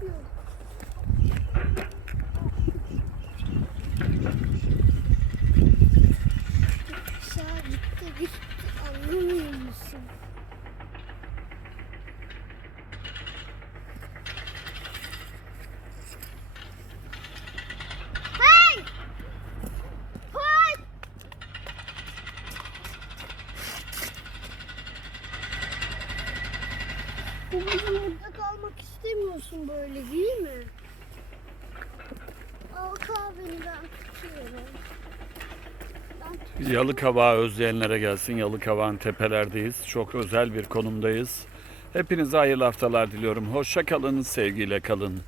嗯 Bu bizim burada kalmak istemiyorsun böyle değil mi? Al kahveni ben tutuyorum. Yalı Kavağı özleyenlere gelsin. Yalı Kavağın tepelerdeyiz. Çok özel bir konumdayız. Hepinize hayırlı haftalar diliyorum. Hoşça kalın, sevgiyle kalın.